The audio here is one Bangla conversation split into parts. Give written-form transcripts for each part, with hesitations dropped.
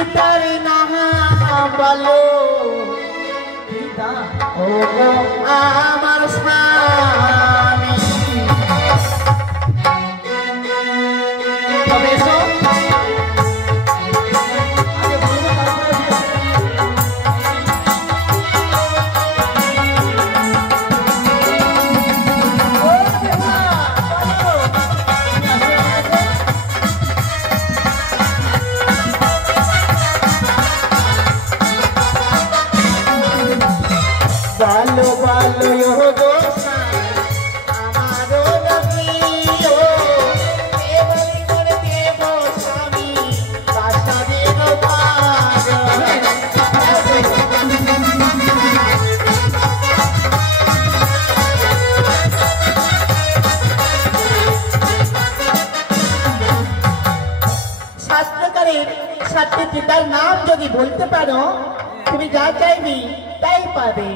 পিতার নাম বলো পিতা ও আমার স্বামী তবে এসো বালো বালো গো আমারও নবীও দেবই করে দেব স্বামী বাসারের বাগ শাস্ত্রকারের সাতটি পিতার নাম যদি বলতে পারো তুমি যা চাইবি তাই পাবে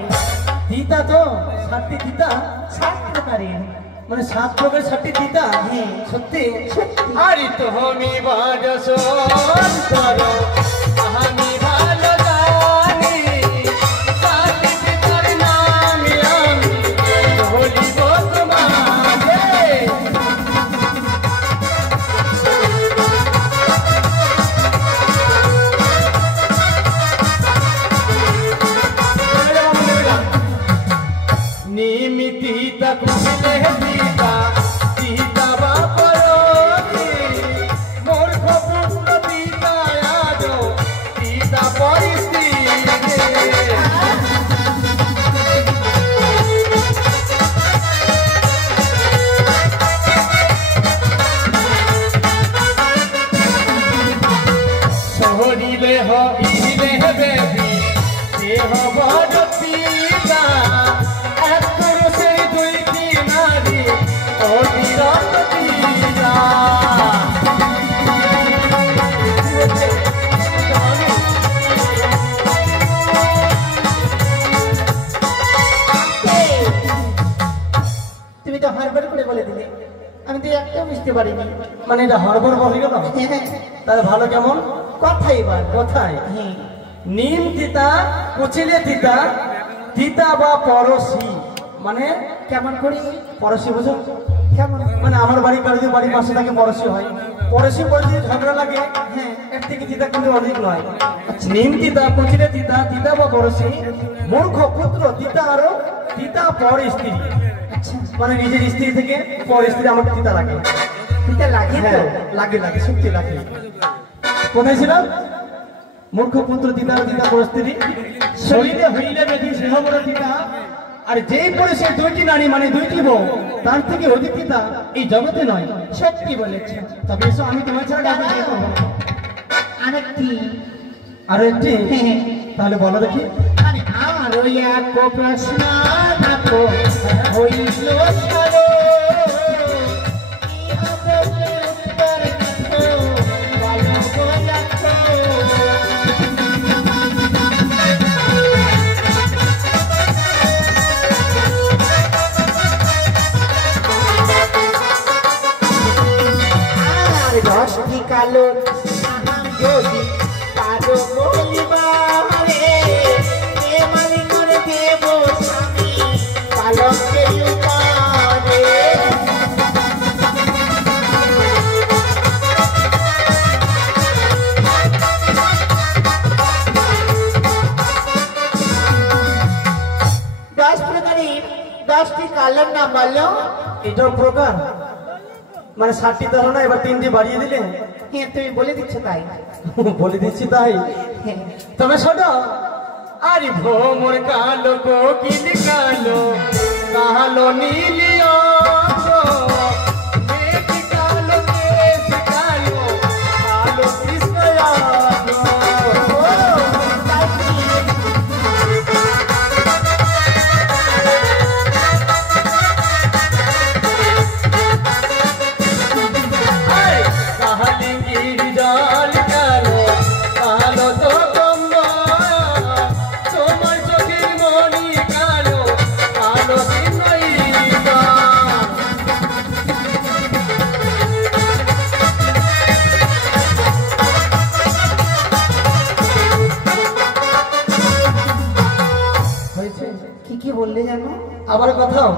দিতা তো সাতটি দিতা শাস্ত্রকারের মানে 7 প্রকার 7টি দিতা হ্যাঁ সত্যি সত্যি আরে তুমি বাজসন করো আমি ভালো জানি 7টি দিতার নাম আমি বলিব তোমাকে নিমিতিতা কুলে দিতা দিতা বাপরতি মূর্খ পুত্র দিতা আজ দিতা পরিস্থিতি শহরিলে হইলে বেবি দেহ বড় পিতা তুমি তো হারবার করে বলে দিলে আমি তো একটা বুঝতে পারিনি মানে এটা হরবর বলে গেল তাহলে ভালো কেমন কথাই বল কোথায় হ্যাঁ নিম তিতা কুচিলে তিতা তিতা বা পরশি মানে কেমন করি পরশি বুঝো কেমন মানে আমার বাড়ি কারো যদি বাড়ির পাশে থাকে পরশি হয় পরশি পরে যদি ঝগড়া লাগে হ্যাঁ এর থেকে তিতা কিন্তু অধিক নয় নিম তিতা কুচিলে তিতা তিতা বা পরশি মূর্খ পুত্র তিতা আরো তিতা পর স্ত্রী আচ্ছা মানে নিজের স্ত্রী থেকে পর স্ত্রী আমার তিতা লাগে এটা লাগে তো হ্যাঁ লাগে লাগে সত্যি লাগে কোথায় ছিল মূর্খ পুত্র দিদা দিদা পরিস্থিতি শরীরে হইলে বেদি সিংহবর দিদা আর যেই পরে সে 2টি নারী মানে 2টি বউ তার থেকে অধিক দিদা এই জগতে নয় সত্যি বলেছো তবে এসো আমি তোমার ছাড়া কাউকে বিয়ে করবো না। আরেকটি আর একটি তাহলে বলো দেখি আরে আরো এক প্রশ্ন রাখো হইল সারো ইহা প্রশ্নের উত্তর দেখো বলো গো দেখো আর 10টি কালো নাম যদি পারো বলিবারে মালি করে দেব স্বামী পালকের উপারে দশ প্রকারের 10টি কালোর নাম বলো এটাও প্রকার মানে 7টি ধরো না এবার 3টি বাড়িয়ে দিলে হ্যাঁ তুমি বলে দিচ্ছ তাই বলে দিচ্ছি তাই তবে শোনো আরে ভোমর কালো কোকিল কালো কালো নীলিও মেঘ কালো কেশ কালো কালো কৃষ্ণ তোমার চোখের মনি কালো কালো বললে জানো? আবার কোথাও